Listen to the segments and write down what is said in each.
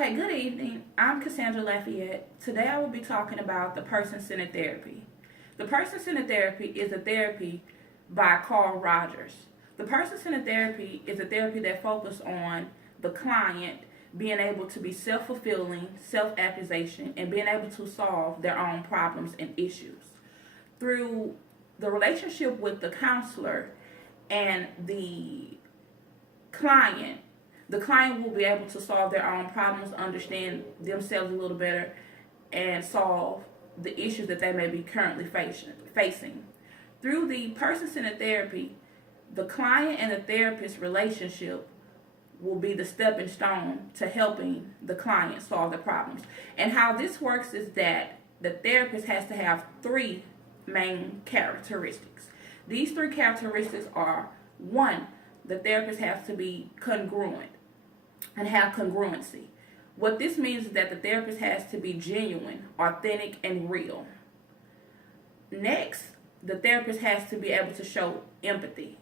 Okay, good evening. I'm Cassandra Lafayette. Today I will be talking about the person-centered therapy. The person-centered therapy is a therapy by Carl Rogers. The person-centered therapy is a therapy that focuses on the client being able to be self-fulfilling, self-actualization, and being able to solve their own problems and issues. Through the relationship with the counselor and client, the client will be able to solve their own problems, understand themselves a little better, and solve the issues that they may be currently facing. Through the person-centered therapy, the client and the therapist relationship will be the stepping stone to helping the client solve the problems. And how this works is that the therapist has to have three main characteristics. These three characteristics are: one, the therapist has to be congruent and have congruency. What this means is that the therapist has to be genuine, authentic, and real. Next, the therapist has to be able to show empathy.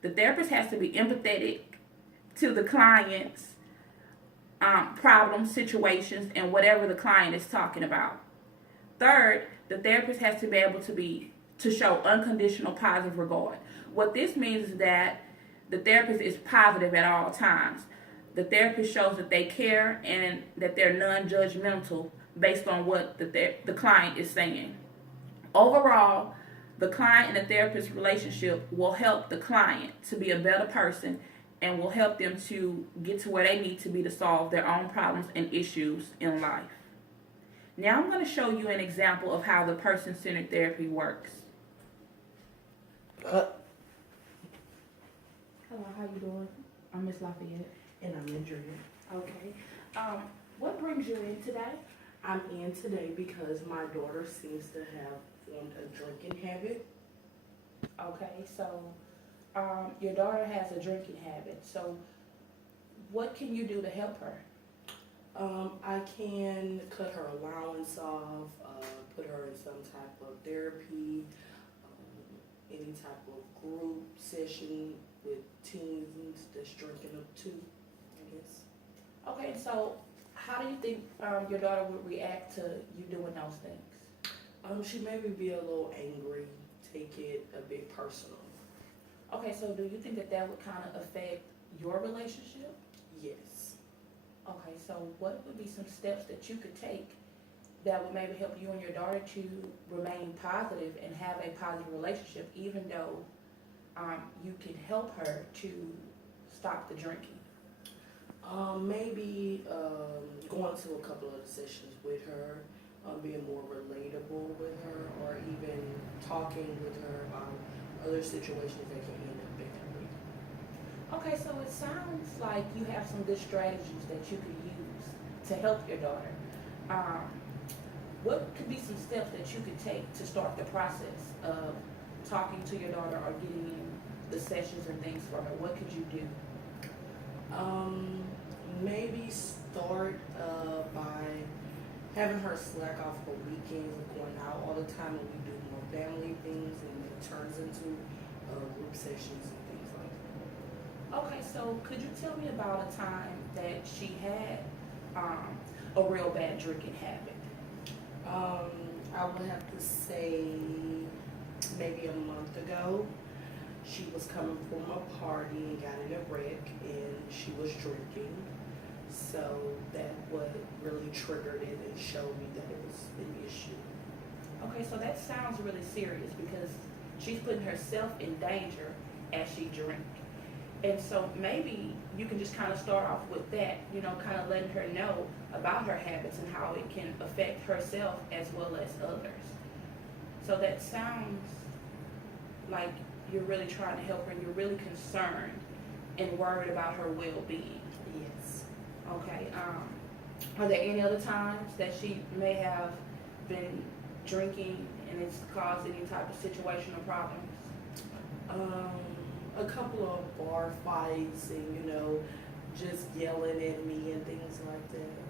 The therapist has to be empathetic to the client's problems, situations, and whatever the client is talking about. Third, the therapist has to be able to show unconditional positive regard. What this means is that the therapist is positive at all times. The therapist shows that they care and that they're non-judgmental based on what the client is saying. Overall, the client and the therapist relationship will help the client to be a better person and will help them to get to where they need to be to solve their own problems and issues in life. Now I'm going to show you an example of how the person-centered therapy works. Hello, how you doing? I'm Miss Lafayette. And I'm enjoying it. Okay. What brings you in today? I'm in today because my daughter seems to have formed a drinking habit. Okay, so your daughter has a drinking habit. So what can you do to help her? I can cut her allowance off, put her in some type of therapy, any type of group session with teens that's drinking up too, I guess. Okay, so how do you think your daughter would react to you doing those things? She maybe be a little angry, take it a bit personal. Okay, so do you think that would kind of affect your relationship? Yes. Okay, so what would be some steps that you could take that would maybe help you and your daughter to remain positive and have a positive relationship, even though you can help her to stop the drinking? Maybe going to a couple of sessions with her, being more relatable with her, or even talking with her about other situations that can end up badly. Okay, so it sounds like you have some good strategies that you could use to help your daughter. What could be some steps that you could take to start the process of talking to your daughter or getting in the sessions and things for her? What could you do? Maybe start by having her slack off for weekends and going out all the time, and we do more family things, and it turns into group sessions and things like that. Okay, so could you tell me about a time that she had a real bad drinking habit? I would have to say maybe a month ago. She was coming from a party and got in a wreck, and she was drinking. So that what really triggered it and showed me that it was an issue. Okay, so that sounds really serious because she's putting herself in danger as she drinks. And so maybe you can just kind of start off with that, kind of letting her know about her habits and how it can affect herself as well as others. So that sounds like you're really trying to help her and you're really concerned and worried about her well-being. Yes. Okay. Are there any other times that she may have been drinking and it's caused any type of situation or problems? A couple of bar fights and, just yelling at me and things like that.